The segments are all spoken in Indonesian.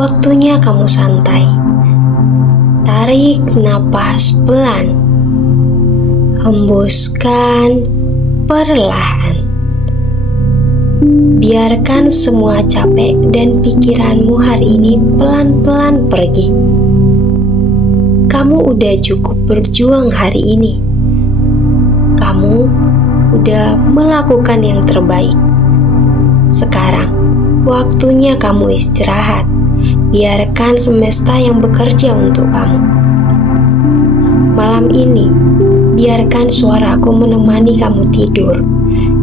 waktunya kamu santai. Tarik napas pelan, hembuskan perlahan. Biarkan semua capek dan pikiranmu hari ini pelan-pelan pergi. Kamu udah cukup berjuang hari ini. Kamu udah melakukan yang terbaik. Sekarang, waktunya kamu istirahat. Biarkan semesta yang bekerja untuk kamu. Malam ini, biarkan suaraku menemani kamu tidur.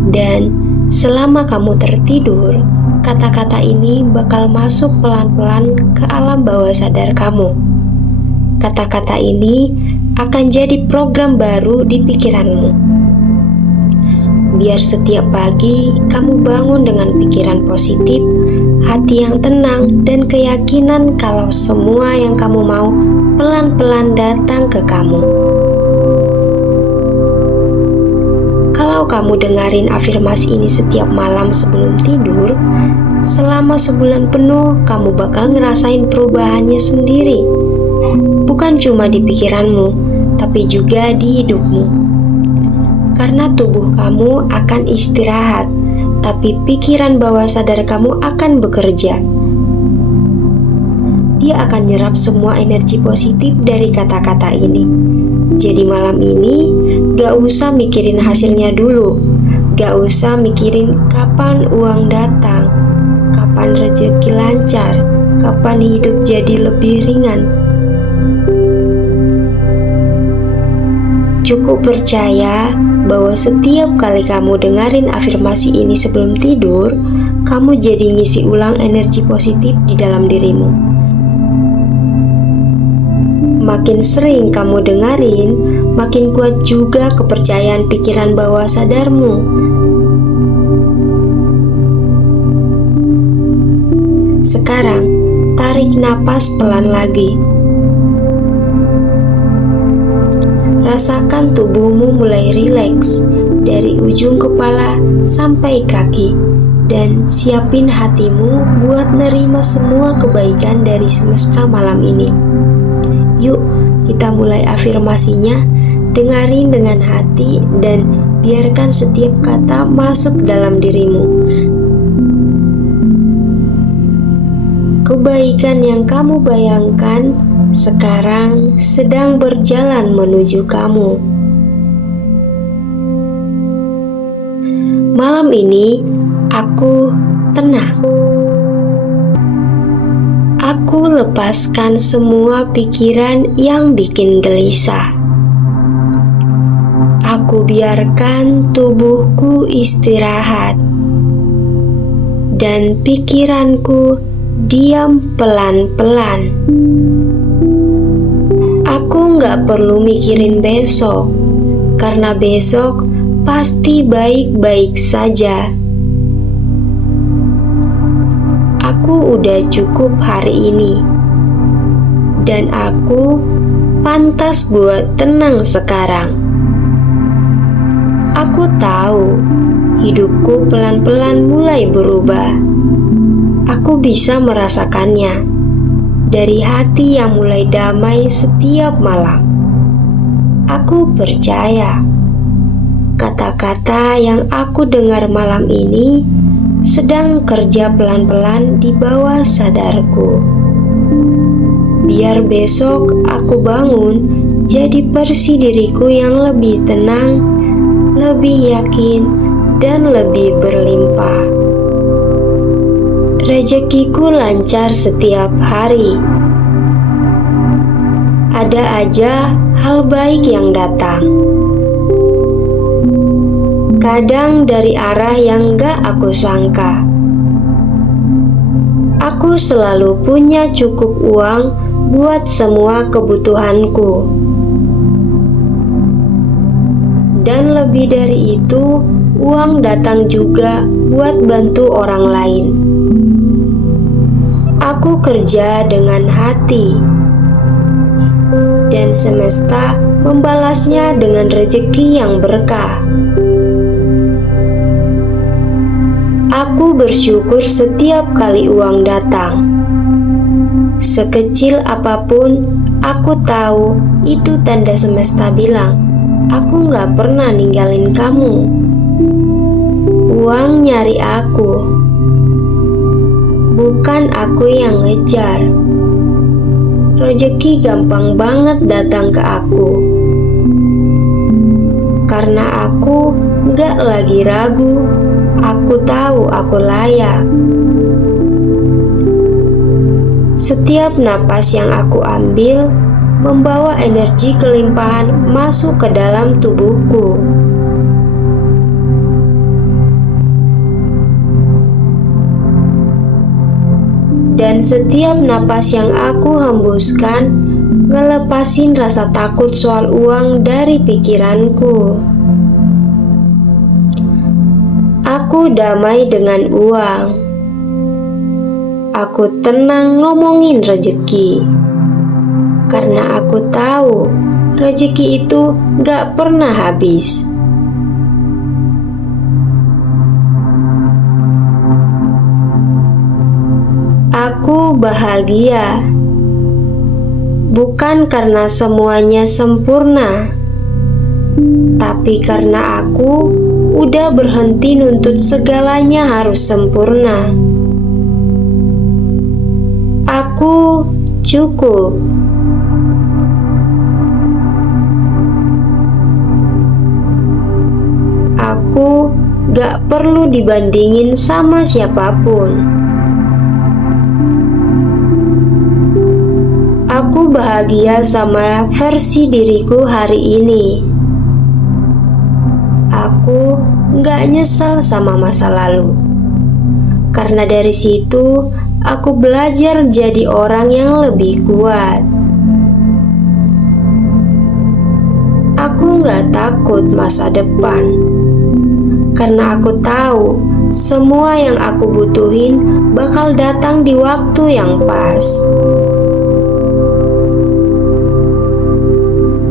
Dan selama kamu tertidur, kata-kata ini bakal masuk pelan-pelan ke alam bawah sadar kamu. Kata-kata ini akan jadi program baru di pikiranmu. Biar setiap pagi kamu bangun dengan pikiran positif, hati yang tenang, dan keyakinan kalau semua yang kamu mau pelan-pelan datang ke kamu. Kalau kamu dengerin afirmasi ini setiap malam sebelum tidur, selama sebulan penuh kamu bakal ngerasain perubahannya sendiri. Bukan cuma di pikiranmu, tapi juga di hidupmu. Karena tubuh kamu akan istirahat, tapi pikiran bawah sadar kamu akan bekerja. Dia akan nyerap semua energi positif dari kata-kata ini. Jadi malam ini, gak usah mikirin hasilnya dulu. Gak usah mikirin kapan uang datang, kapan rezeki lancar, kapan hidup jadi lebih ringan. Cukup percaya bahwa setiap kali kamu dengerin afirmasi ini sebelum tidur, kamu jadi ngisi ulang energi positif di dalam dirimu. Makin sering kamu dengerin, makin kuat juga kepercayaan pikiran bawah sadarmu. Sekarang, tarik napas pelan lagi. Rasakan tubuhmu mulai rileks dari ujung kepala sampai kaki, dan siapin hatimu buat nerima semua kebaikan dari semesta malam ini. Yuk, kita mulai afirmasinya. Dengarin dengan hati dan biarkan setiap kata masuk dalam dirimu. Kebaikan yang kamu bayangkan sekarang sedang berjalan menuju kamu. Malam ini aku tenang. Aku lepaskan semua pikiran yang bikin gelisah. Aku biarkan tubuhku istirahat dan pikiranku diam pelan-pelan. Aku gak perlu mikirin besok, karena besok pasti baik-baik saja. Aku udah cukup hari ini, dan aku pantas buat tenang sekarang. Aku tahu hidupku pelan-pelan mulai berubah. Aku bisa merasakannya dari hati yang mulai damai setiap malam. Aku percaya kata-kata yang aku dengar malam ini sedang kerja pelan-pelan di bawah sadarku. Biar besok aku bangun jadi versi diriku yang lebih tenang, lebih yakin, dan lebih berlimpah. Rezekiku lancar setiap hari. Ada aja hal baik yang datang. Kadang dari arah yang gak aku sangka. Aku selalu punya cukup uang buat semua kebutuhanku. Dan lebih dari itu, uang datang juga buat bantu orang lain. Aku kerja dengan hati, dan semesta membalasnya dengan rezeki yang berkah. Aku bersyukur setiap kali uang datang. Sekecil apapun, aku tahu itu tanda semesta bilang, aku gak pernah ninggalin kamu. Uang nyari aku, bukan aku yang ngejar. Rezeki gampang banget datang ke aku, karena aku gak lagi ragu. Aku tahu aku layak. Setiap napas yang aku ambil membawa energi kelimpahan masuk ke dalam tubuhku. Dan setiap napas yang aku hembuskan ngelepasin rasa takut soal uang dari pikiranku. Aku damai dengan uang. Aku tenang ngomongin rezeki, karena aku tahu rezeki itu gak pernah habis. Aku bahagia, bukan karena semuanya sempurna, tapi karena aku udah berhenti nuntut segalanya harus sempurna. Aku cukup. Aku gak perlu dibandingin sama siapapun. Aku bahagia sama versi diriku hari ini. Aku gak nyesal sama masa lalu, karena dari situ aku belajar jadi orang yang lebih kuat. Aku gak takut masa depan, karena aku tahu semua yang aku butuhin bakal datang di waktu yang pas.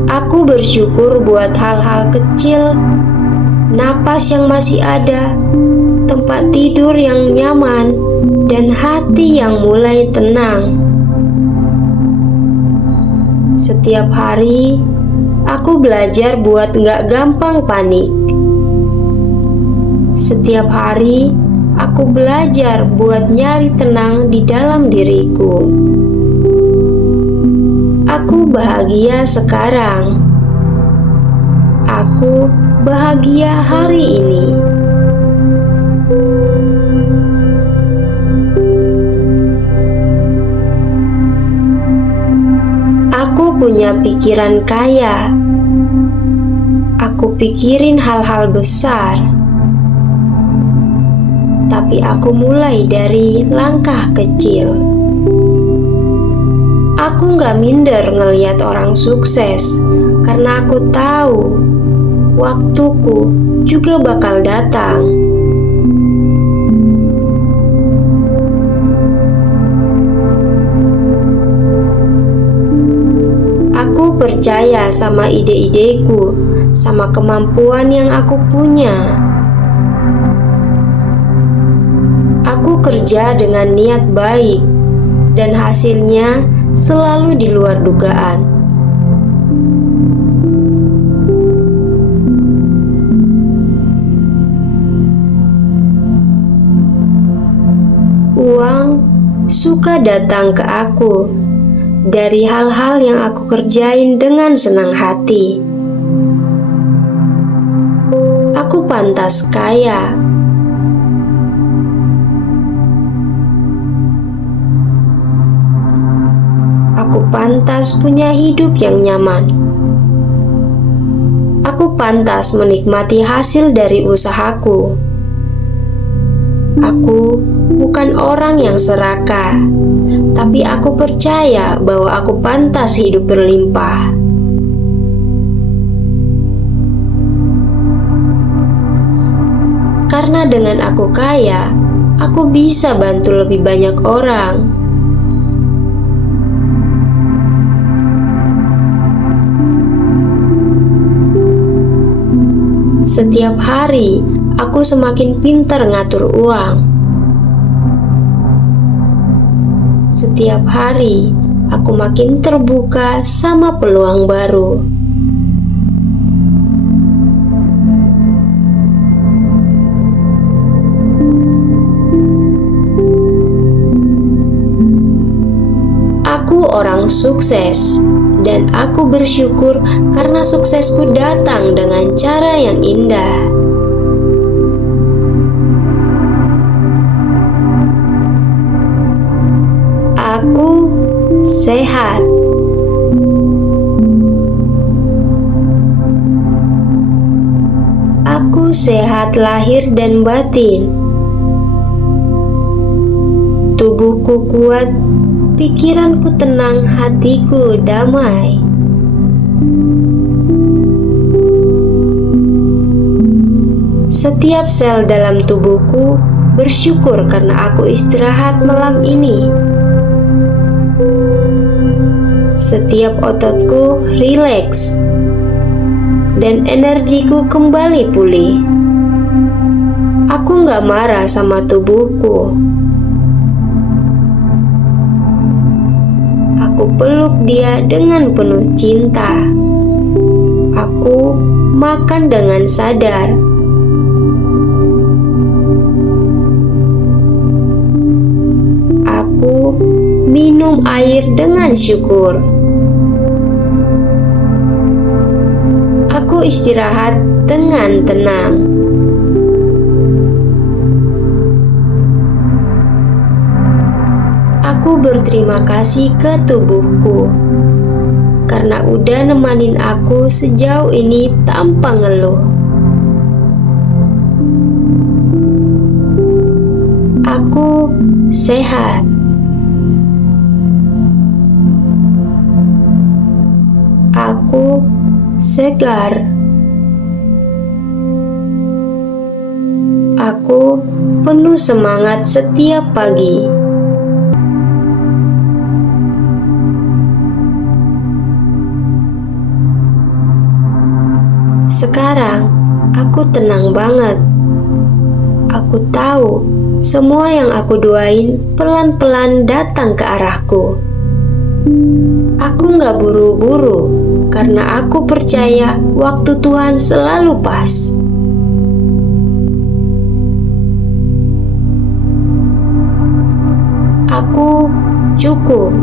Aku bersyukur buat hal-hal kecil, napas yang masih ada, tempat tidur yang nyaman, dan hati yang mulai tenang. Setiap hari, aku belajar buat gak gampang panik. Setiap hari, aku belajar buat nyari tenang di dalam diriku. Aku bahagia sekarang. Aku bahagia hari ini. Aku punya pikiran kaya. Aku pikirin hal-hal besar. Tapi aku mulai dari langkah kecil. Aku gak minder ngeliat orang sukses, karena aku tahu waktuku juga bakal datang. Aku percaya sama ide-ideku, sama kemampuan yang aku punya. Aku kerja dengan niat baik, dan hasilnya selalu di luar dugaan. Uang suka datang ke aku dari hal-hal yang aku kerjain dengan senang hati. Aku pantas kaya. Aku pantas punya hidup yang nyaman. Aku pantas menikmati hasil dari usahaku. Aku bukan orang yang serakah, tapi aku percaya bahwa aku pantas hidup berlimpah. Karena dengan aku kaya, aku bisa bantu lebih banyak orang. Setiap hari, aku semakin pintar ngatur uang. Setiap hari, aku makin terbuka sama peluang baru. Aku orang sukses, dan aku bersyukur karena suksesku datang dengan cara yang indah. Aku sehat. Aku sehat lahir dan batin. Tubuhku kuat, pikiranku tenang, hatiku damai. Setiap sel dalam tubuhku bersyukur karena aku istirahat malam ini. Setiap ototku rileks dan energiku kembali pulih. Aku gak marah sama tubuhku. Aku peluk dia dengan penuh cinta. Aku makan dengan sadar. Aku minum air dengan syukur. Aku istirahat dengan tenang. Aku berterima kasih ke tubuhku karena udah nemanin aku sejauh ini tanpa ngeluh. Aku sehat. Aku segar. Aku penuh semangat setiap pagi. Sekarang aku tenang banget. Aku tahu semua yang aku doain pelan-pelan datang ke arahku. Aku gak buru-buru karena aku percaya waktu Tuhan selalu pas. Aku cukup.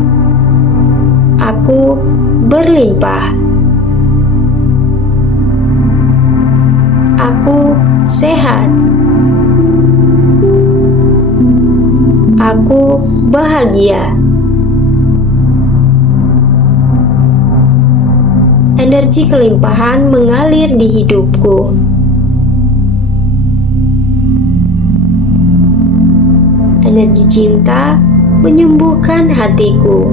Aku berlimpah. Aku sehat. Aku bahagia. Energi kelimpahan mengalir di hidupku. Energi cinta menyembuhkan hatiku.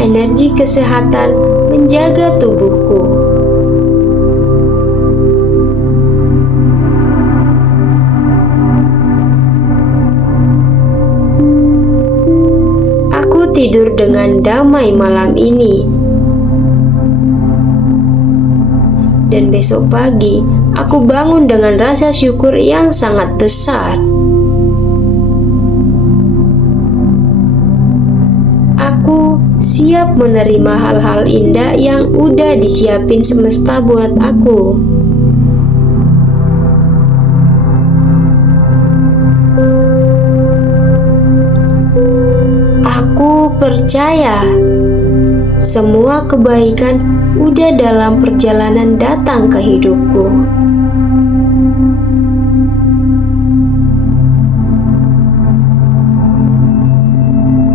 Energi kesehatan menjaga tubuhku. Aku tidur dengan damai malam ini. Dan besok pagi, aku bangun dengan rasa syukur yang sangat besar. Aku siap menerima hal-hal indah yang udah disiapin semesta buat aku. Aku percaya semua kebaikan udah dalam perjalanan datang ke hidupku.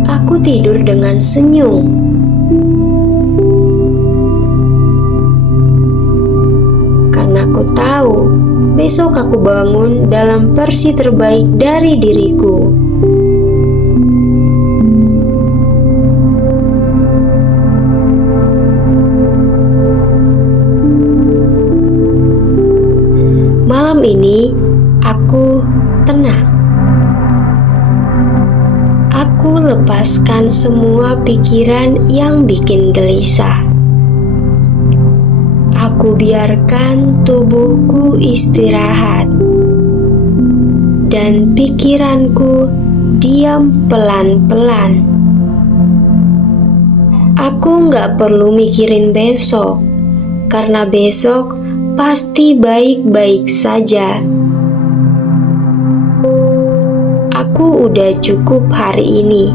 Aku tidur dengan senyum. Karena aku tahu besok aku bangun dalam versi terbaik dari diriku. Malam ini aku tenang. Aku lepaskan semua pikiran yang bikin gelisah. Aku biarkan tubuhku istirahat dan pikiranku diam pelan-pelan. Aku gak perlu mikirin besok, karena besok pasti baik-baik saja. Aku udah cukup hari ini,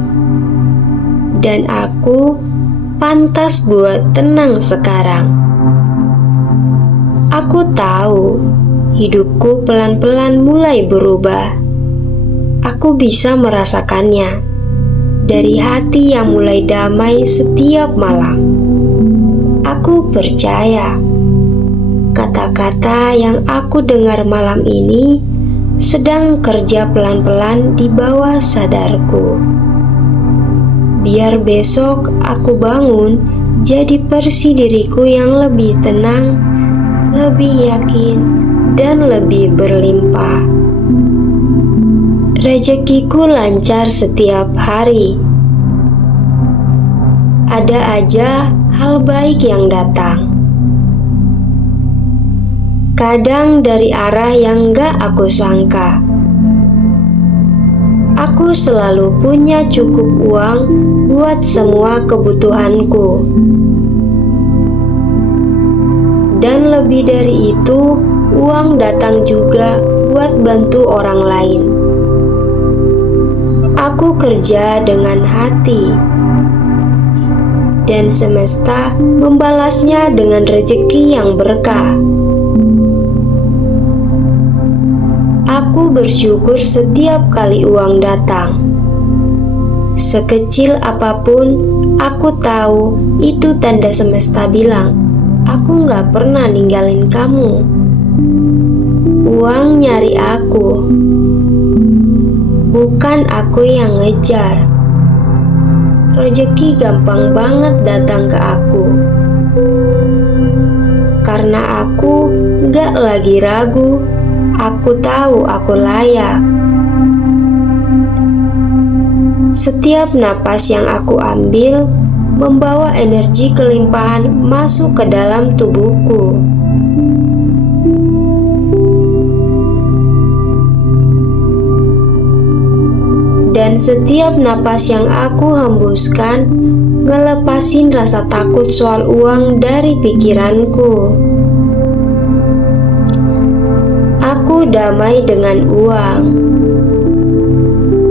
dan aku pantas buat tenang sekarang. Aku tahu hidupku pelan-pelan mulai berubah. Aku bisa merasakannya dari hati yang mulai damai setiap malam. Aku percaya kata-kata yang aku dengar malam ini sedang kerja pelan-pelan di bawah sadarku. Biar besok aku bangun jadi versi diriku yang lebih tenang, lebih yakin, dan lebih berlimpah. Rezekiku lancar setiap hari. Ada aja hal baik yang datang. Kadang dari arah yang gak aku sangka. Aku selalu punya cukup uang buat semua kebutuhanku. Dan lebih dari itu, uang datang juga buat bantu orang lain. Aku kerja dengan hati, dan semesta membalasnya dengan rezeki yang berkah. Aku bersyukur setiap kali uang datang. Sekecil apapun, aku tahu itu tanda semesta bilang, aku gak pernah ninggalin kamu. Uang nyari aku, bukan aku yang ngejar. Rezeki gampang banget datang ke aku, karena aku gak lagi ragu. Aku tahu aku layak. Setiap napas yang aku ambil membawa energi kelimpahan masuk ke dalam tubuhku. Dan setiap napas yang aku hembuskan ngelepasin rasa takut soal uang dari pikiranku. Aku damai dengan uang.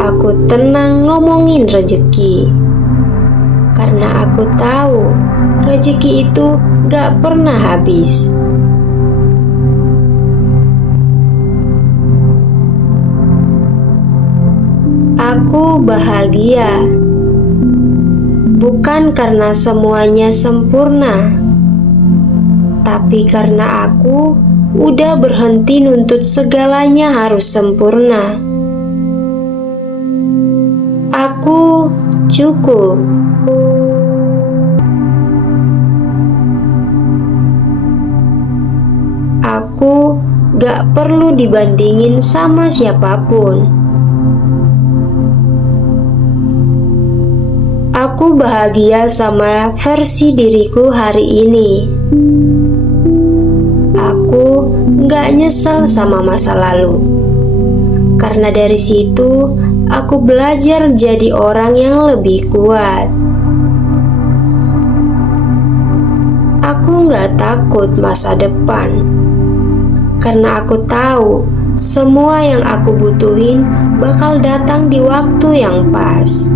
Aku tenang ngomongin rezeki, karena aku tahu rezeki itu gak pernah habis. Aku bahagia, bukan karena semuanya sempurna, tapi karena aku udah berhenti nuntut segalanya harus sempurna. Aku cukup. Aku gak perlu dibandingin sama siapapun. Aku bahagia sama versi diriku hari ini. Aku gak nyesal sama masa lalu, karena dari situ aku belajar jadi orang yang lebih kuat. Aku gak takut masa depan, karena aku tahu semua yang aku butuhin bakal datang di waktu yang pas.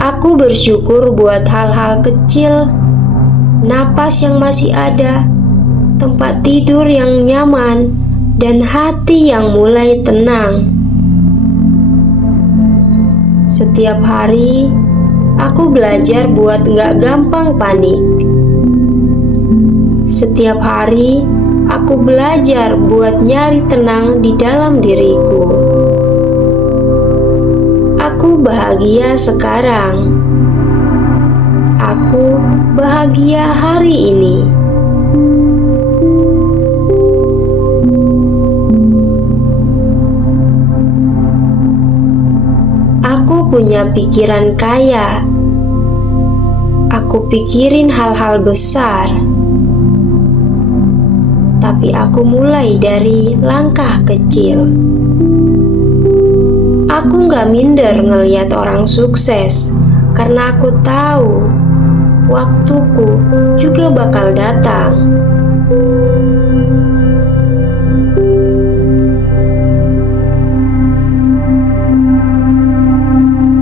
Aku bersyukur buat hal-hal kecil, napas yang masih ada, tempat tidur yang nyaman, dan hati yang mulai tenang. Setiap hari, aku belajar buat gak gampang panik. Setiap hari, aku belajar buat nyari tenang di dalam diriku. Aku bahagia sekarang. Aku bahagia hari ini. Aku punya pikiran kaya. Aku pikirin hal-hal besar, tapi aku mulai dari langkah kecil. Aku gak minder ngeliat orang sukses, karena aku tahu waktuku juga bakal datang.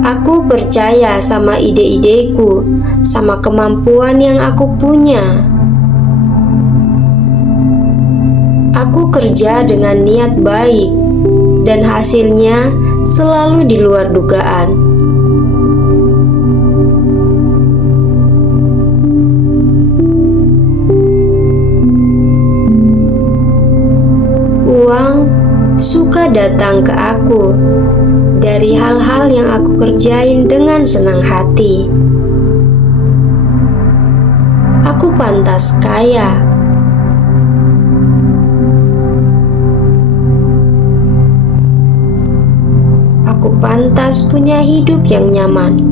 Aku percaya sama ide-ideku, sama kemampuan yang aku punya. Aku kerja dengan niat baik, dan hasilnya selalu di luar dugaan. Uang suka datang ke aku dari hal-hal yang aku kerjain dengan senang hati. Aku pantas kaya. Aku pantas punya hidup yang nyaman.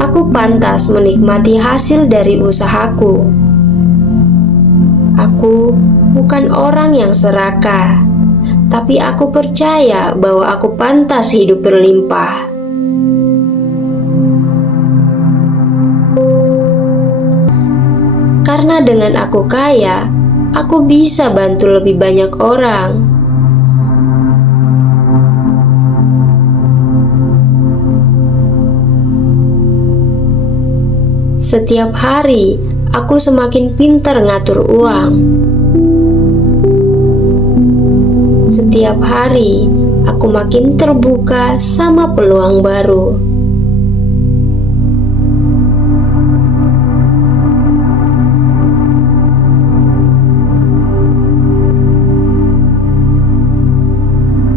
Aku pantas menikmati hasil dari usahaku. Aku bukan orang yang serakah, tapi aku percaya bahwa aku pantas hidup berlimpah. Karena dengan aku kaya, aku bisa bantu lebih banyak orang. Setiap hari, aku semakin pintar ngatur uang. Setiap hari, aku makin terbuka sama peluang baru.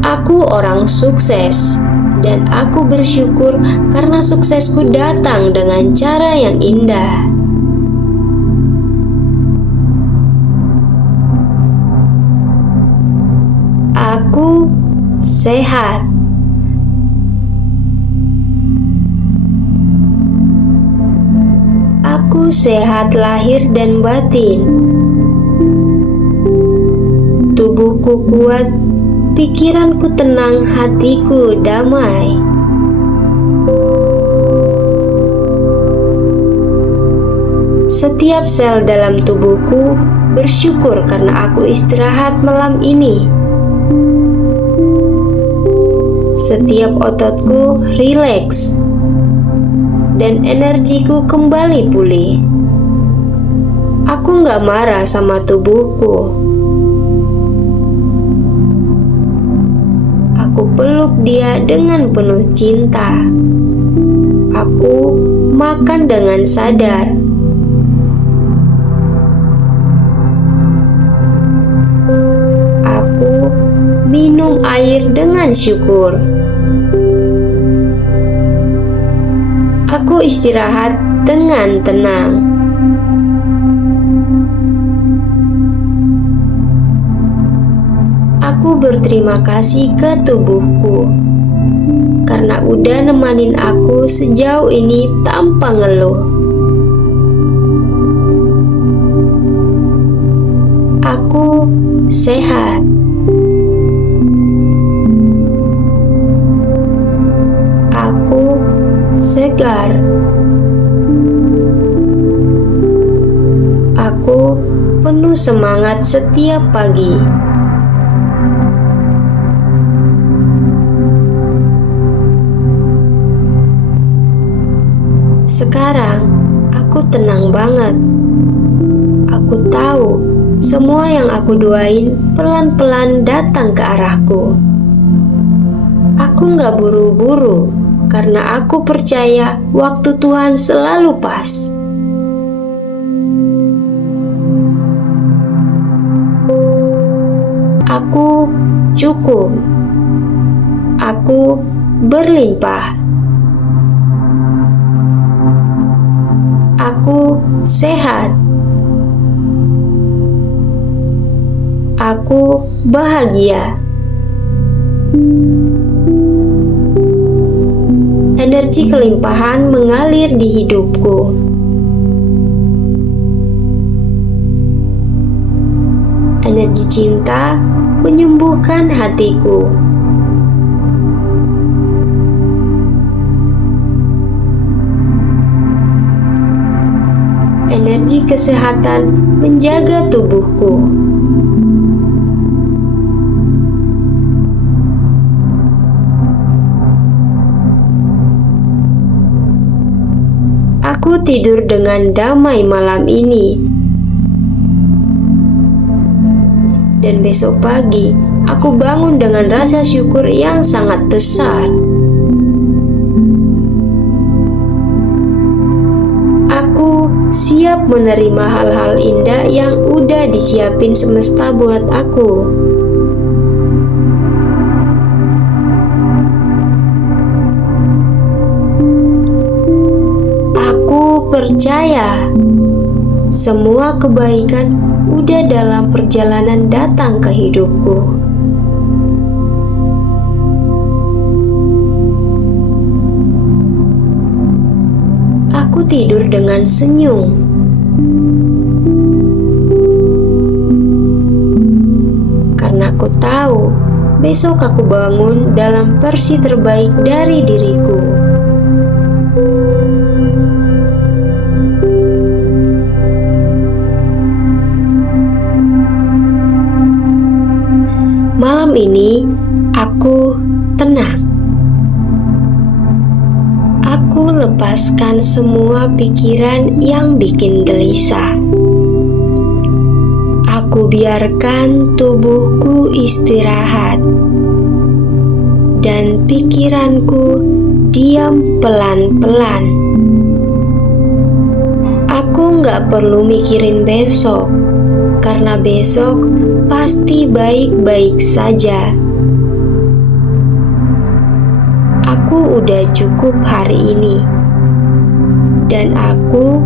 Aku orang sukses, dan aku bersyukur karena suksesku datang dengan cara yang indah. Aku sehat. Aku sehat lahir dan batin. Tubuhku kuat, pikiranku tenang, hatiku damai. Setiap sel dalam tubuhku bersyukur karena aku istirahat malam ini. Setiap ototku rileks dan energiku kembali pulih. Aku gak marah sama tubuhku. Aku peluk dia dengan penuh cinta. Aku makan dengan sadar. Aku minum air dengan syukur. Aku istirahat dengan tenang. Aku berterima kasih ke tubuhku karena udah nemanin aku sejauh ini tanpa ngeluh. Aku sehat. Aku segar. Aku penuh semangat setiap pagi. Sekarang aku tenang banget. Aku tahu semua yang aku doain pelan-pelan datang ke arahku. Aku gak buru-buru karena aku percaya waktu Tuhan selalu pas. Aku cukup. Aku berlimpah. Aku sehat. Aku bahagia. energi kelimpahan mengalir di hidupku. Energi cinta menyembuhkan hatiku. Energi kesehatan menjaga tubuhku. Aku tidur dengan damai malam ini. Dan besok pagi, aku bangun dengan rasa syukur yang sangat besar. Aku siap menerima hal-hal indah yang udah disiapin semesta buat aku. Aku percaya semua kebaikan udah dalam perjalanan datang ke hidupku. Aku tidur dengan senyum. Karena aku tahu besok aku bangun dalam versi terbaik dari diriku. Malam ini aku tenang. Aku lepaskan semua pikiran yang bikin gelisah. Aku biarkan tubuhku istirahat dan pikiranku diam pelan-pelan. Aku gak perlu mikirin besok, karena besok pasti baik-baik saja. Aku udah cukup hari ini, dan aku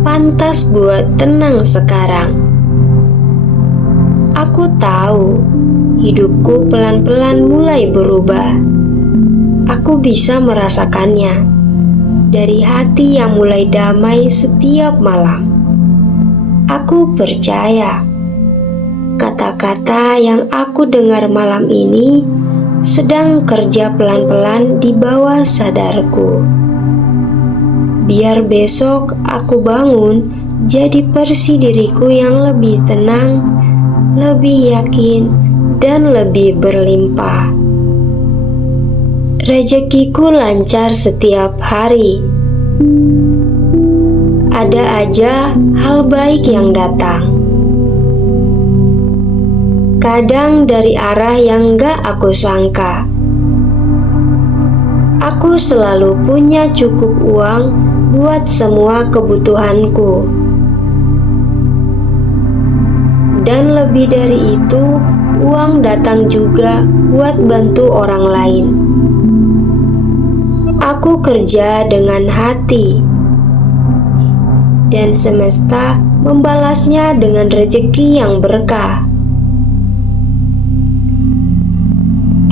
pantas buat tenang sekarang. Aku tahu hidupku pelan-pelan mulai berubah. Aku bisa merasakannya dari hati yang mulai damai setiap malam. Aku percaya kata-kata yang aku dengar malam ini sedang kerja pelan-pelan di bawah sadarku. Biar besok aku bangun jadi versi diriku yang lebih tenang, lebih yakin, dan lebih berlimpah. Rezekiku lancar setiap hari. Ada aja hal baik yang datang. Kadang dari arah yang gak aku sangka. Aku selalu punya cukup uang buat semua kebutuhanku. Dan lebih dari itu, uang datang juga buat bantu orang lain. Aku kerja dengan hati, dan semesta membalasnya dengan rezeki yang berkah.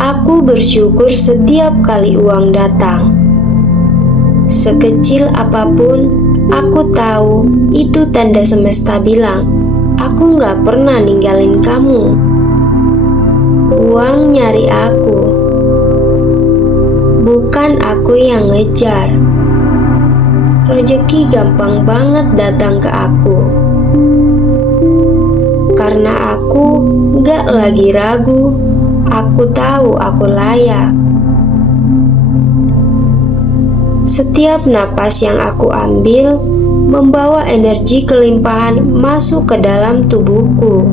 Aku bersyukur setiap kali uang datang. Sekecil apapun, aku tahu itu tanda semesta bilang, aku gak pernah ninggalin kamu. Uang nyari aku, bukan aku yang ngejar. Rezeki gampang banget datang ke aku, karena aku gak lagi ragu. Aku tahu aku layak. Setiap napas yang aku ambil membawa energi kelimpahan masuk ke dalam tubuhku.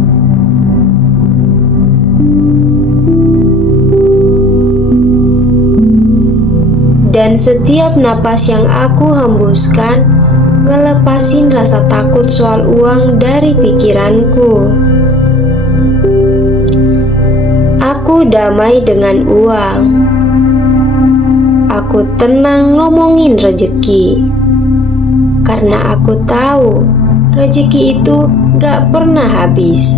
Dan setiap napas yang aku hembuskan ngelepasin rasa takut soal uang dari pikiranku. Aku damai dengan uang. Aku tenang ngomongin rezeki, karena aku tahu rezeki itu gak pernah habis.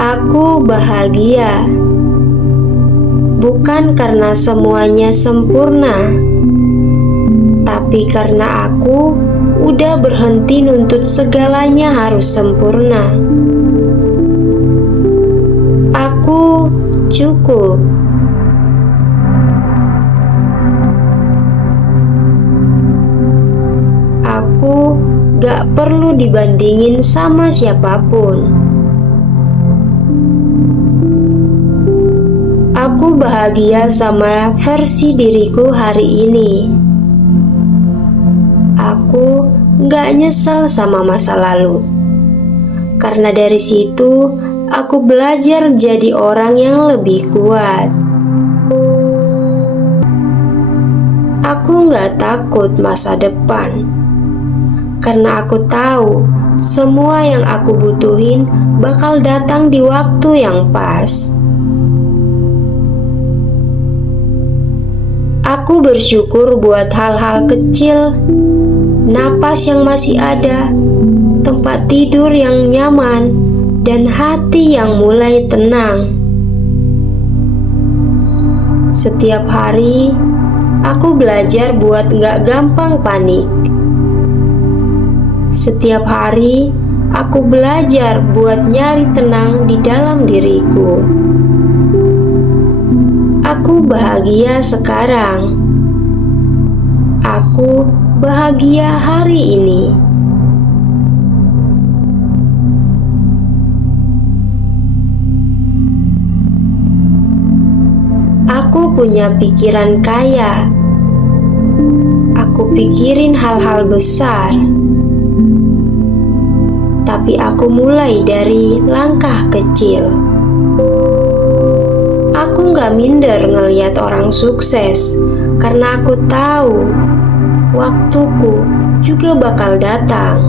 Aku Aku bahagia, bukan karena semuanya sempurna, tapi karena aku udah berhenti nuntut segalanya harus sempurna. Aku cukup. Aku gak perlu dibandingin sama siapapun. Aku bahagia sama versi diriku hari ini. Aku gak nyesal sama masa lalu, karena dari situ aku belajar jadi orang yang lebih kuat. Aku gak takut masa depan, karena aku tahu semua yang aku butuhin bakal datang di waktu yang pas. Aku bersyukur buat hal-hal kecil, napas yang masih ada, tempat tidur yang nyaman, dan hati yang mulai tenang. Setiap hari, aku belajar buat gak gampang panik. Setiap hari, aku belajar buat nyari tenang di dalam diriku. Aku bahagia sekarang. Aku bahagia hari ini. Aku punya pikiran kaya. Aku pikirin hal-hal besar. Tapi aku mulai dari langkah kecil. Aku gak minder ngeliat orang sukses, karena aku tahu waktuku juga bakal datang.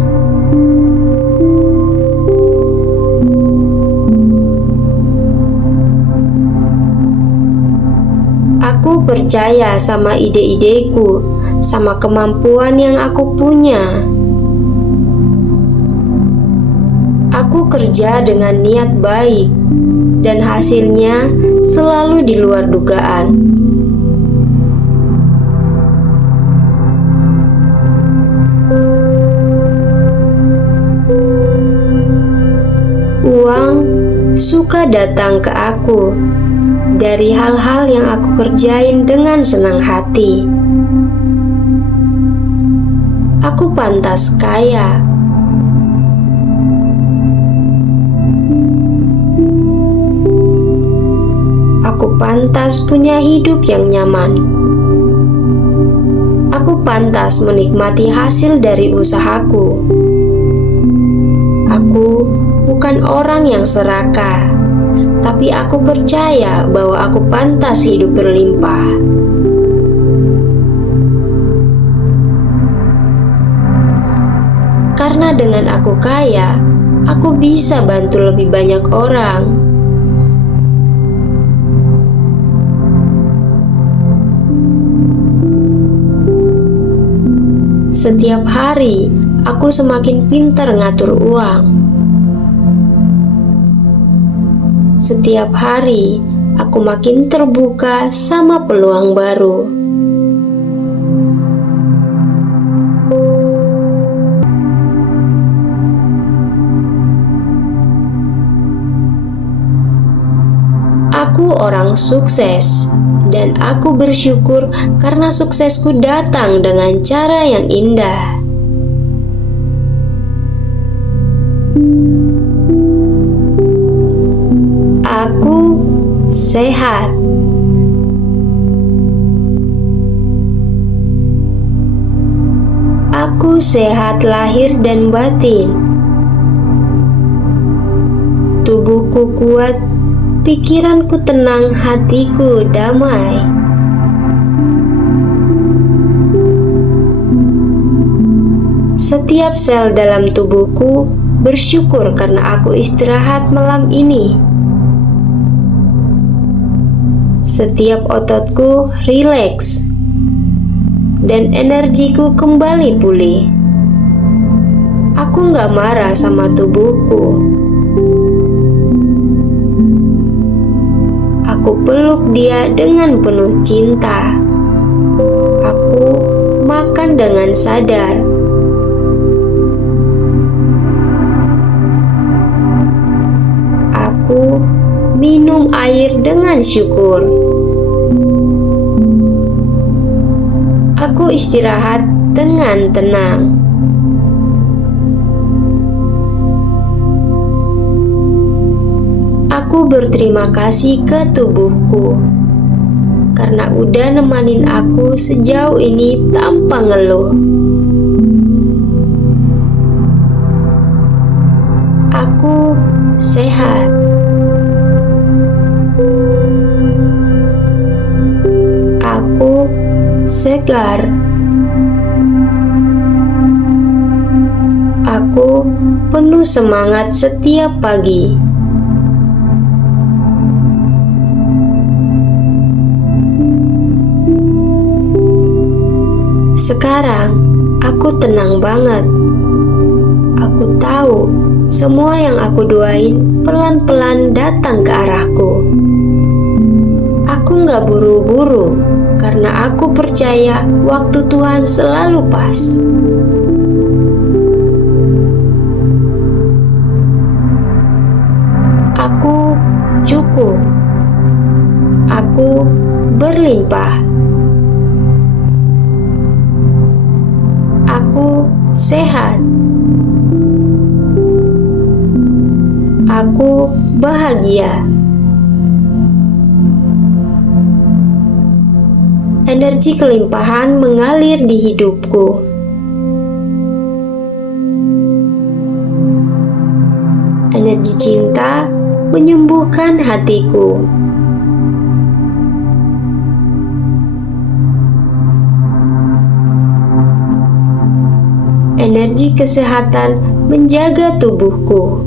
Aku percaya sama ide-ideku, sama kemampuan yang aku punya. Aku kerja dengan niat baik, dan hasilnya selalu di luar dugaan. Uang suka datang ke aku dari hal-hal yang aku kerjain dengan senang hati. Aku pantas kaya. Aku pantas punya hidup yang nyaman. Aku pantas menikmati hasil dari usahaku. Aku bukan orang yang serakah, tapi aku percaya bahwa aku pantas hidup berlimpah. Karena dengan aku kaya, aku bisa bantu lebih banyak orang. Setiap hari, aku semakin pintar ngatur uang. Setiap hari, aku makin terbuka sama peluang baru. Aku orang sukses. Dan aku bersyukur karena suksesku datang dengan cara yang indah. Aku sehat. Aku sehat lahir dan batin. Tubuhku kuat, pikiranku tenang, hatiku damai. Setiap sel dalam tubuhku bersyukur karena aku istirahat malam ini. Setiap ototku rileks dan energiku kembali pulih. Aku gak marah sama tubuhku. Aku peluk dia dengan penuh cinta. Aku makan dengan sadar. Aku minum air dengan syukur. Aku istirahat dengan tenang. Aku berterima kasih ke tubuhku karena udah nemanin aku sejauh ini tanpa ngeluh. Aku sehat. Aku segar. Aku penuh semangat setiap pagi. Sekarang aku tenang banget. Aku tahu semua yang aku doain pelan-pelan datang ke arahku. Aku gak buru-buru karena aku percaya waktu Tuhan selalu pas. Aku cukup. Aku berlimpah. Aku sehat. Aku bahagia. Energi kelimpahan mengalir di hidupku. Energi cinta menyembuhkan hatiku. Energi kesehatan menjaga tubuhku.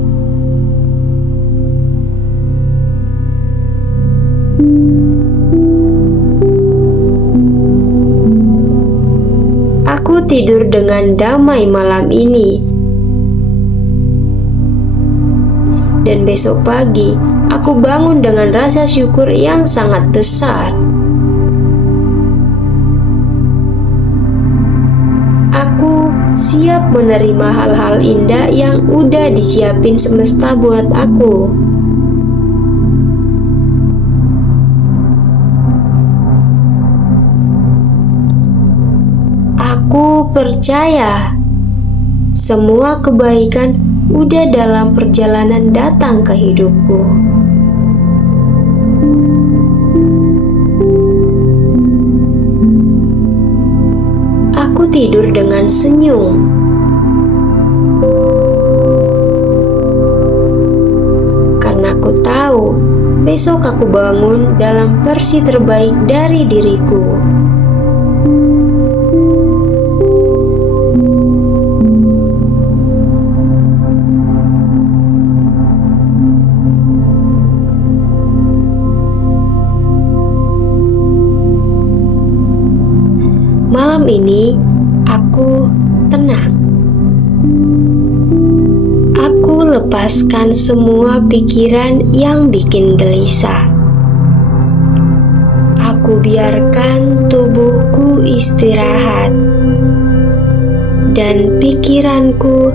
Aku tidur dengan damai malam ini. Dan besok pagi, aku bangun dengan rasa syukur yang sangat besar. Aku siap menerima hal-hal indah yang udah disiapin semesta buat aku. Aku percaya semua kebaikan udah dalam perjalanan datang ke hidupku. Aku tidur dengan senyum. Karena aku tahu besok aku bangun dalam versi terbaik dari diriku. Malam ini aku tenang. Aku lepaskan semua pikiran yang bikin gelisah. Aku biarkan tubuhku istirahat dan pikiranku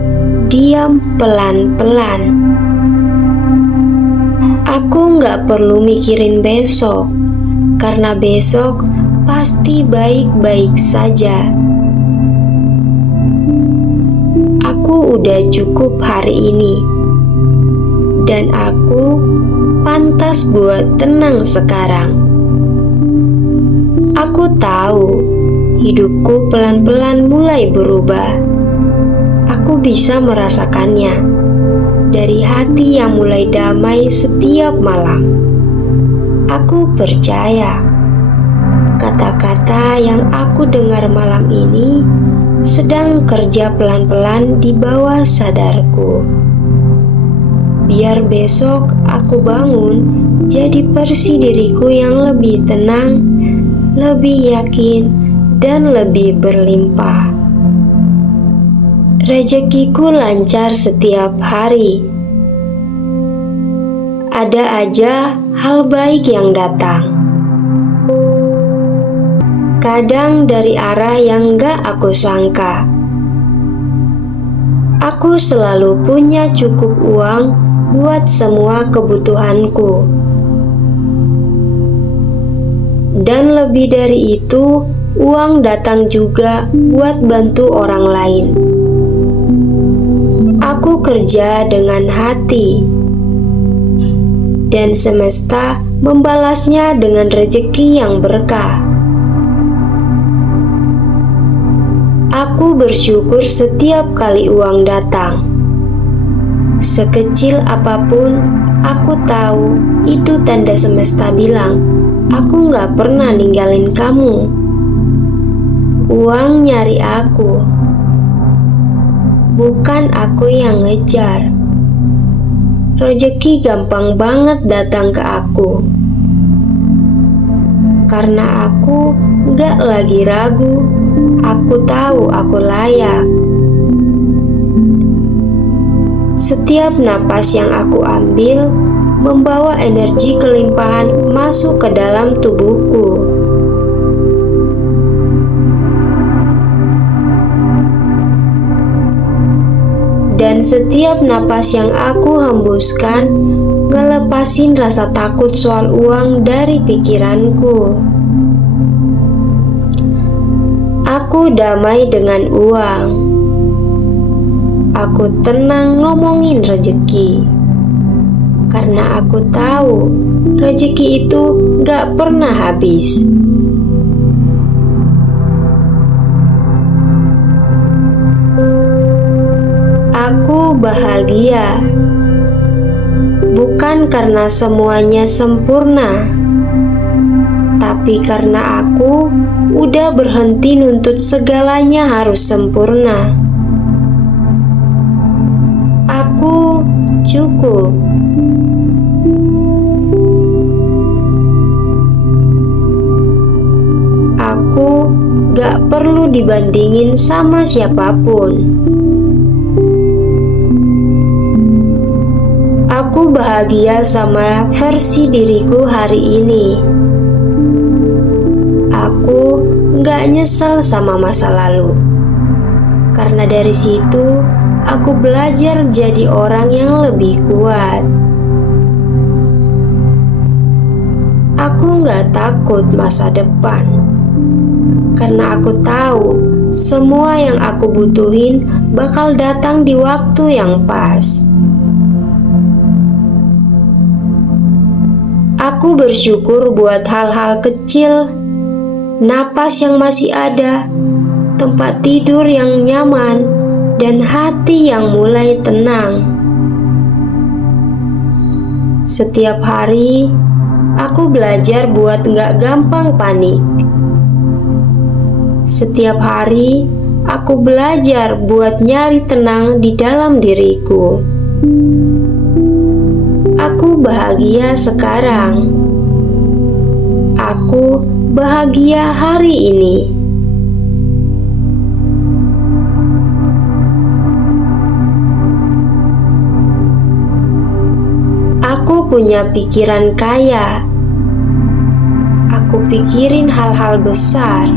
diam pelan-pelan. Aku gak perlu mikirin besok, karena besok pasti baik-baik saja. Aku udah cukup hari ini, dan aku pantas buat tenang sekarang. Aku tahu hidupku pelan-pelan mulai berubah. Aku bisa merasakannya dari hati yang mulai damai setiap malam. Aku percaya kata-kata yang aku dengar malam ini sedang kerja pelan-pelan di bawah sadarku. Biar besok aku bangun jadi versi diriku yang lebih tenang, lebih yakin, dan lebih berlimpah. Rezekiku lancar setiap hari. ada aja hal baik yang datang. Kadang dari arah yang gak aku sangka. Aku selalu punya cukup uang buat semua kebutuhanku. Dan lebih dari itu, uang datang juga buat bantu orang lain. Aku kerja dengan hati, dan semesta membalasnya dengan rezeki yang berkah. Aku bersyukur setiap kali uang datang. Sekecil apapun, aku tahu itu tanda semesta bilang, aku gak pernah ninggalin kamu. Uang nyari aku, bukan aku yang ngejar. Rezeki gampang banget datang ke aku, karena aku gak lagi ragu. Aku tahu aku layak. Setiap napas yang aku ambil membawa energi kelimpahan masuk ke dalam tubuhku. Dan setiap napas yang aku hembuskan ngelepasin rasa takut soal uang dari pikiranku. Aku damai dengan uang. Aku tenang ngomongin rezeki, karena aku tahu rezeki itu gak pernah habis. Aku bahagia, bukan karena semuanya sempurna, tapi karena aku udah berhenti nuntut segalanya harus sempurna. Aku cukup. Aku gak perlu dibandingin sama siapapun. Aku bahagia sama versi diriku hari ini. Aku gak nyesel sama masa lalu, karena dari situ aku belajar jadi orang yang lebih kuat. Aku gak takut masa depan, karena aku tahu semua yang aku butuhin bakal datang di waktu yang pas. Aku bersyukur buat hal-hal kecil, napas yang masih ada, tempat tidur yang nyaman, dan hati yang mulai tenang. Setiap hari, aku belajar buat gak gampang panik. Setiap hari, aku belajar buat nyari tenang di dalam diriku. Aku bahagia sekarang. Aku bahagia hari ini. Aku punya pikiran kaya. Aku pikirin hal-hal besar.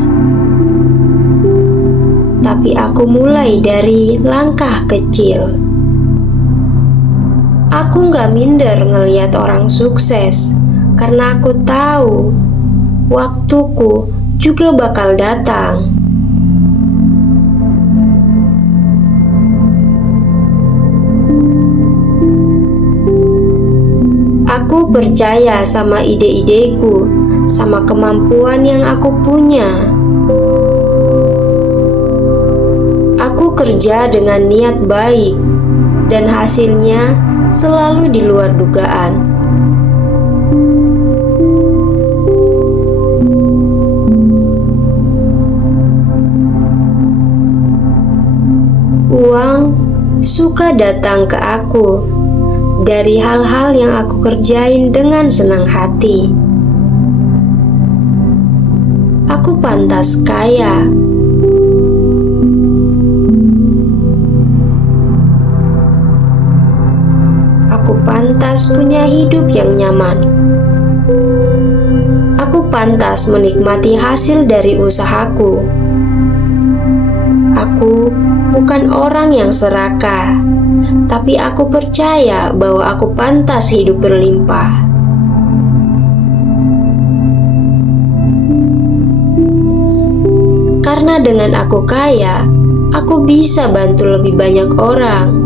Tapi aku mulai dari langkah kecil. Aku gak minder ngeliat orang sukses, karena aku tahu waktuku juga bakal datang. Aku percaya sama ide-ideku, sama kemampuan yang aku punya. Aku kerja dengan niat baik, dan hasilnya selalu di luar dugaan. Uang suka datang ke aku dari hal-hal yang aku kerjain dengan senang hati. Aku pantas kaya. Aku pantas pantas punya hidup yang nyaman. Aku pantas menikmati hasil dari usahaku. Aku bukan orang yang serakah, tapi aku percaya bahwa aku pantas hidup berlimpah. Karena dengan aku kaya, aku bisa bantu lebih banyak orang.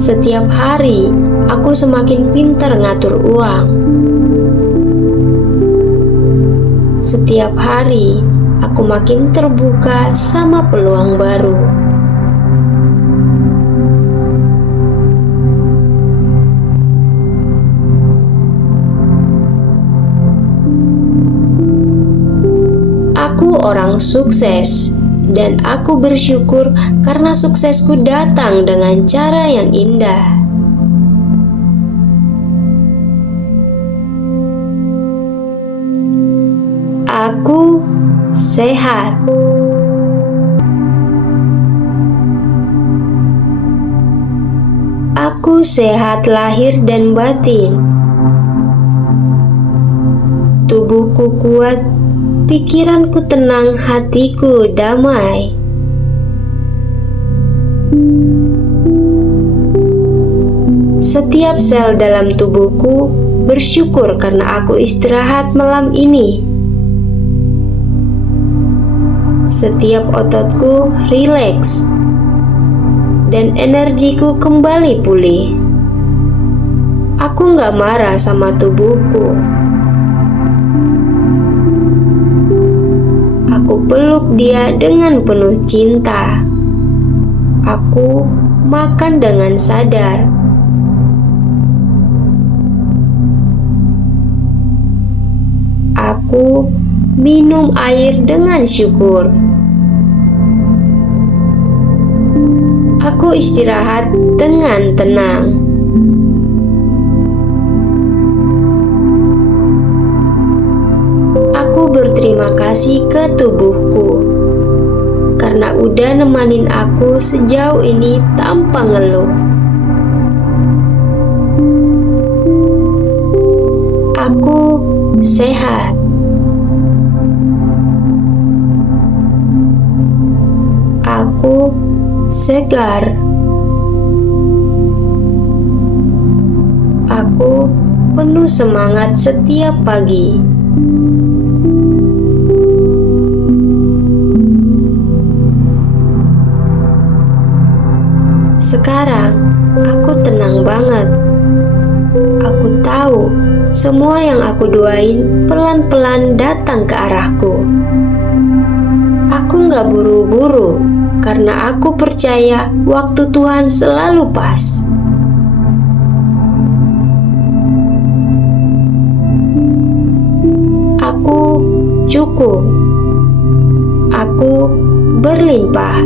Setiap hari, aku semakin pintar ngatur uang. Setiap hari, aku makin terbuka sama peluang baru. Aku orang sukses. Dan aku bersyukur karena suksesku datang dengan cara yang indah. Aku sehat. Aku sehat lahir dan batin. Tubuhku kuat, pikiranku tenang, hatiku damai. Setiap sel dalam tubuhku bersyukur karena aku istirahat malam ini. Setiap ototku rileks dan energiku kembali pulih. Aku gak marah sama tubuhku. Aku peluk dia dengan penuh cinta. Aku makan dengan sadar. Aku minum air dengan syukur. Aku istirahat dengan tenang. Aku berterima kasih ke tubuhku karena udah nemanin aku sejauh ini tanpa ngeluh. Aku sehat. Aku segar. Aku penuh semangat setiap pagi. Sekarang aku tenang banget. Aku tahu semua yang aku doain pelan-pelan datang ke arahku. Aku gak buru-buru karena aku percaya waktu Tuhan selalu pas. Aku cukup. Aku berlimpah.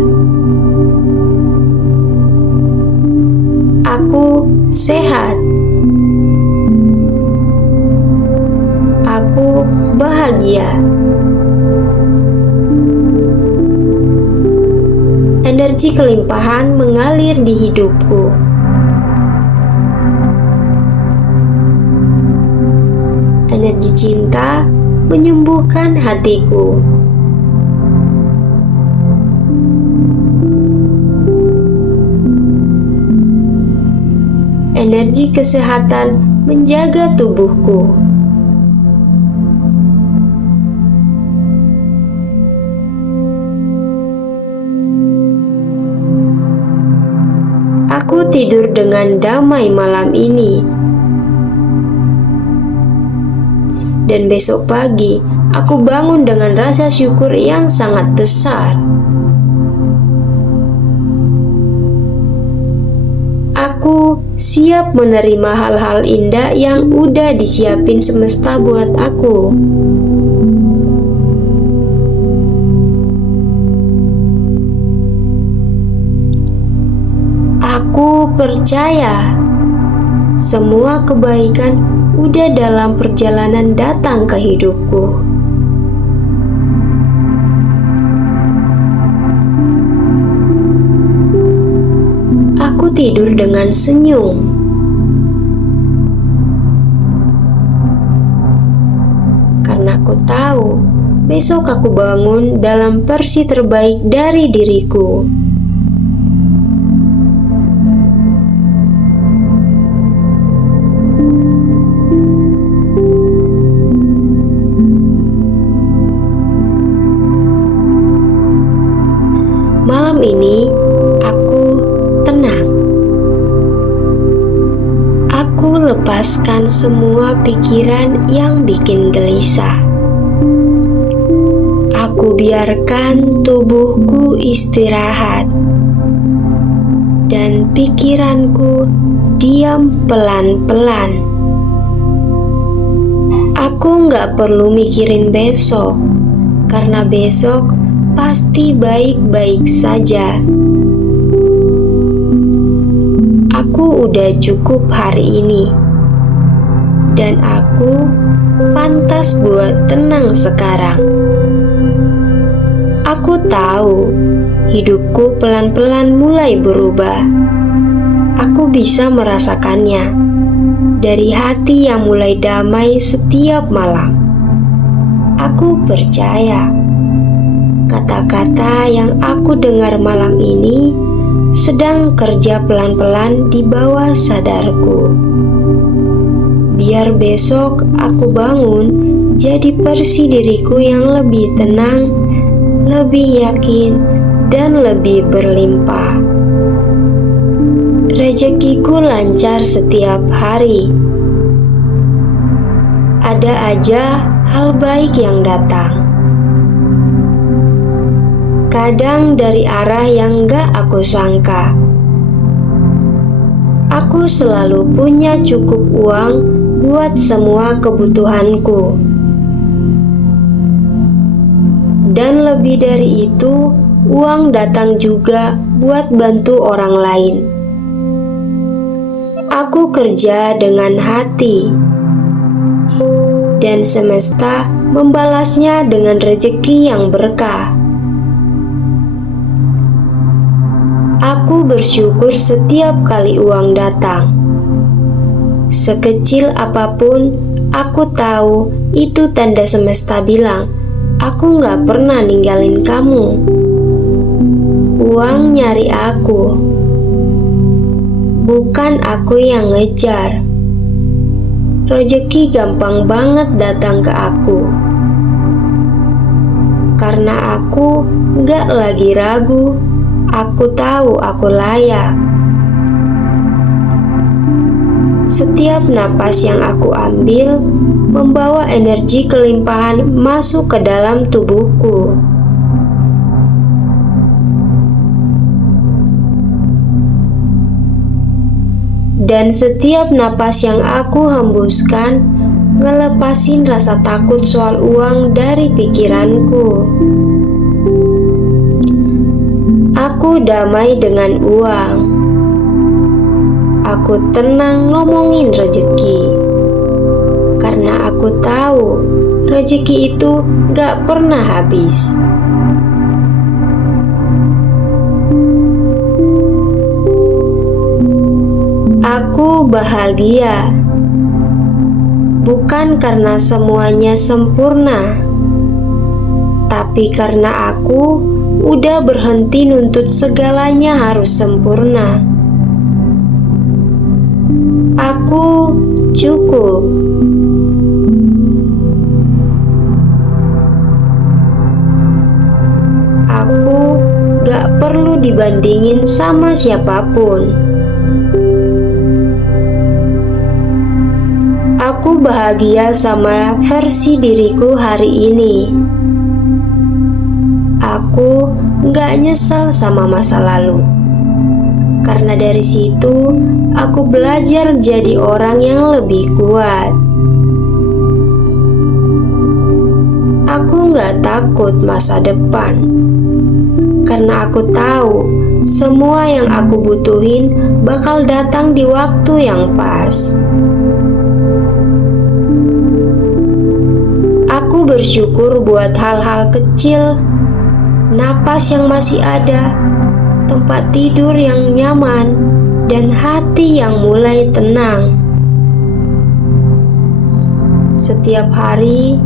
Aku sehat. Aku bahagia. Energi kelimpahan mengalir di hidupku. Energi cinta menyembuhkan hatiku. Energi kesehatan menjaga tubuhku. Aku tidur dengan damai malam ini. Dan besok pagi, aku bangun dengan rasa syukur yang sangat besar. Aku siap menerima hal-hal indah yang udah disiapin semesta buat aku. Aku percaya semua kebaikan udah dalam perjalanan datang ke hidupku. tidur dengan senyum. Karena aku tahu besok aku bangun dalam versi terbaik dari diriku. Malam ini aku tenang. Aku lepaskan semua pikiran yang bikin gelisah. Aku biarkan tubuhku istirahat dan pikiranku diam pelan-pelan. Aku gak perlu mikirin besok, karena besok pasti baik-baik saja. Aku udah cukup hari ini, dan aku pantas buat tenang sekarang. Aku tahu hidupku pelan-pelan mulai berubah. Aku bisa merasakannya dari hati yang mulai damai setiap malam. Aku percaya kata-kata yang aku dengar malam ini sedang kerja pelan-pelan di bawah sadarku. Biar besok aku bangun jadi versi diriku yang lebih tenang, lebih yakin, dan lebih berlimpah. Rezekiku lancar setiap hari. Ada aja hal baik yang datang. Kadang dari arah yang gak aku sangka. Aku selalu punya cukup uang buat semua kebutuhanku. Dan lebih dari itu, uang datang juga buat bantu orang lain. Aku kerja dengan hati, dan semesta membalasnya dengan rezeki yang berkah. Aku bersyukur setiap kali uang datang. Sekecil apapun, aku tahu itu tanda semesta bilang, aku gak pernah ninggalin kamu. Uang nyari aku, bukan aku yang ngejar. Rezeki gampang banget datang ke aku, karena aku gak lagi ragu. Aku tahu aku layak. Setiap napas yang aku ambil membawa energi kelimpahan masuk ke dalam tubuhku. Dan setiap napas yang aku hembuskan ngelepasin rasa takut soal uang dari pikiranku. Aku damai dengan uang. Aku tenang ngomongin rezeki, karena aku tahu rezeki itu gak pernah habis. Aku bahagia, bukan karena semuanya sempurna, tapi karena aku udah berhenti nuntut segalanya harus sempurna. Aku cukup. Aku gak perlu dibandingin sama siapapun. Aku bahagia sama versi diriku hari ini. Aku gak nyesal sama masa lalu, karena dari situ aku belajar jadi orang yang lebih kuat. Aku gak takut masa depan, karena aku tahu semua yang aku butuhin bakal datang di waktu yang pas. Aku bersyukur buat hal-hal kecil, napas yang masih ada, tempat tidur yang nyaman, dan hati yang mulai tenang. Setiap hari,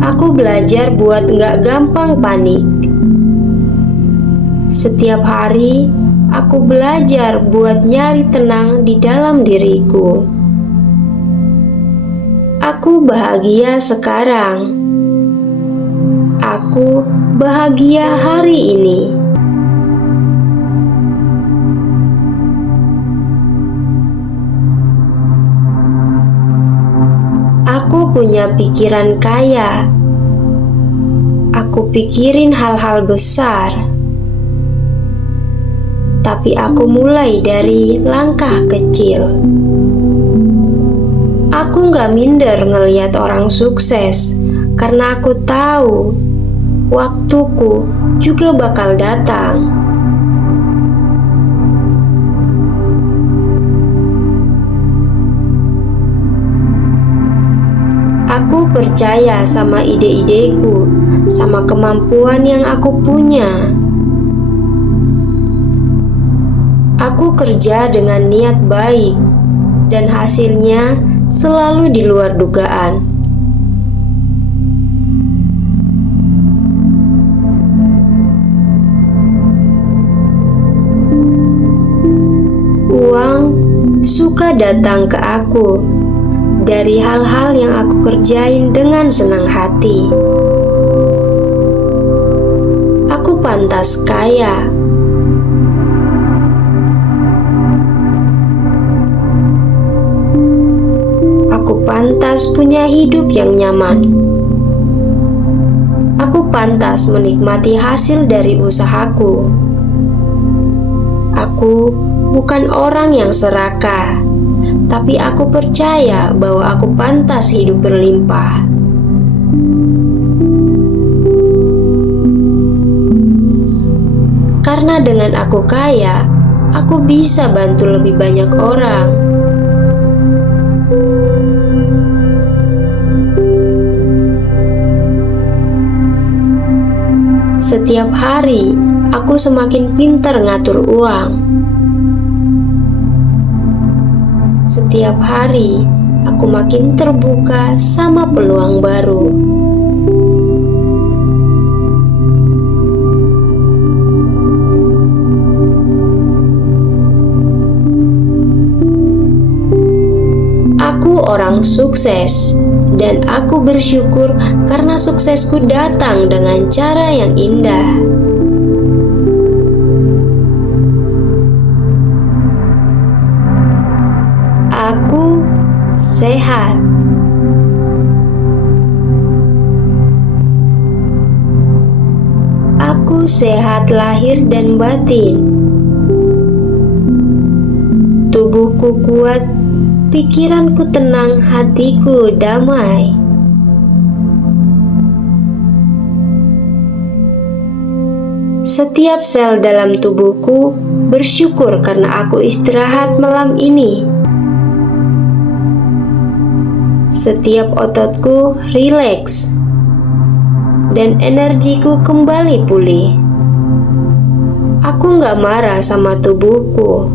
aku belajar buat gak gampang panik. Setiap hari, aku belajar buat nyari tenang di dalam diriku. Aku bahagia sekarang. Aku bahagia hari ini. Aku punya pikiran kaya. Aku pikirin hal-hal besar. Tapi aku mulai dari langkah kecil. Aku gak minder ngeliat orang sukses, karena aku tahu waktuku juga bakal datang. Aku percaya sama ide-ideku, sama kemampuan yang aku punya. Aku kerja dengan niat baik, dan hasilnya selalu di luar dugaan. Uang suka datang ke aku dari hal-hal yang aku kerjain dengan senang hati. Aku pantas kaya. Aku pantas punya hidup yang nyaman. Aku pantas menikmati hasil dari usahaku. Aku bukan orang yang serakah, tapi aku percaya bahwa aku pantas hidup berlimpah. Karena dengan aku kaya, aku bisa bantu lebih banyak orang. Setiap hari, aku semakin pintar ngatur uang. Setiap hari, aku makin terbuka sama peluang baru. Aku orang sukses, dan aku bersyukur karena suksesku datang dengan cara yang indah. Aku sehat. Aku sehat lahir dan batin. Tubuhku kuat, pikiranku tenang, hatiku damai. Setiap sel dalam tubuhku bersyukur karena aku istirahat malam ini. Setiap ototku rileks dan energiku kembali pulih. Aku gak marah sama tubuhku.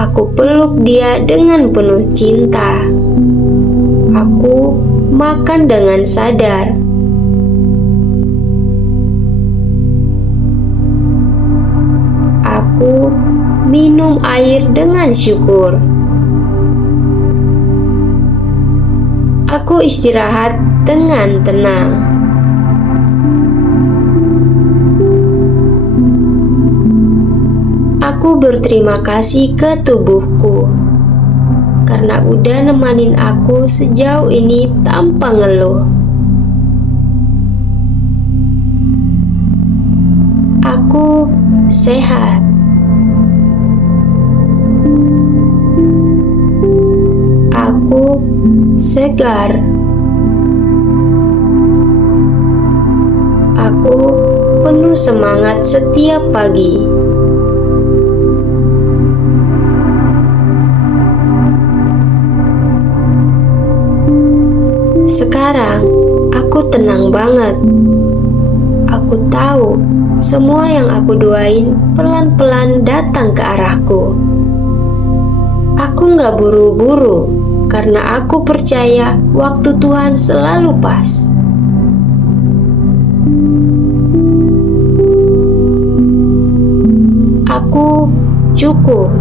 Aku peluk dia dengan penuh cinta. Aku makan dengan sadar. Aku minum air dengan syukur. Aku istirahat dengan tenang. Aku berterima kasih ke tubuhku karena udah nemanin aku sejauh ini tanpa ngeluh. Aku sehat. Aku segar. Aku penuh semangat setiap pagi. Sekarang aku tenang banget. Aku tahu Semua yang aku doain pelan-pelan datang ke arahku. Aku gak buru-buru karena aku percaya waktu Tuhan selalu pas. Aku cukup.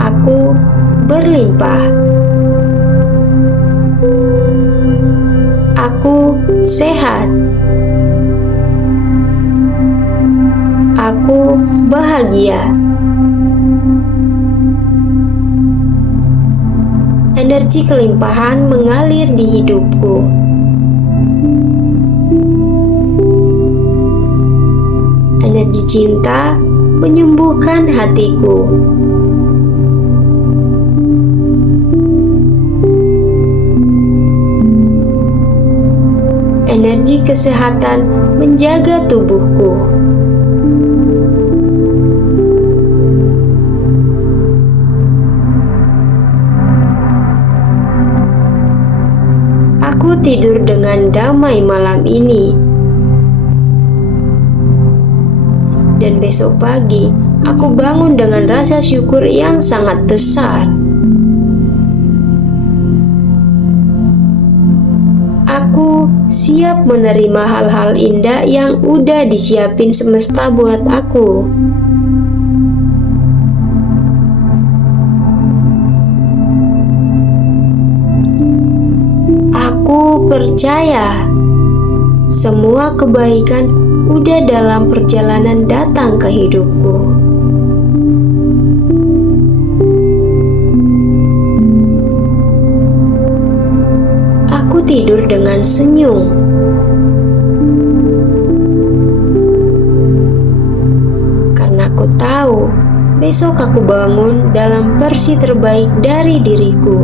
Aku berlimpah. Aku sehat. Aku bahagia. Energi kelimpahan mengalir di hidupku. Energi cinta menyembuhkan hatiku. Energi kesehatan menjaga tubuhku. Aku tidur dengan damai malam ini. Dan besok pagi, aku bangun dengan rasa syukur yang sangat besar. Aku siap menerima hal-hal indah yang udah disiapin semesta buat aku. Aku percaya semua kebaikan udah dalam perjalanan datang ke hidupku. Aku tidur dengan senyum. Karena aku tahu besok aku bangun dalam versi terbaik dari diriku.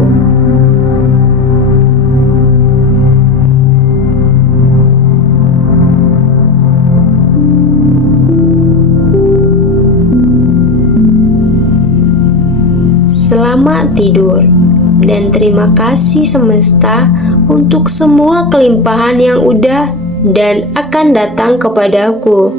Selamat tidur, dan terima kasih semesta untuk semua kelimpahan yang udah dan akan datang kepadaku.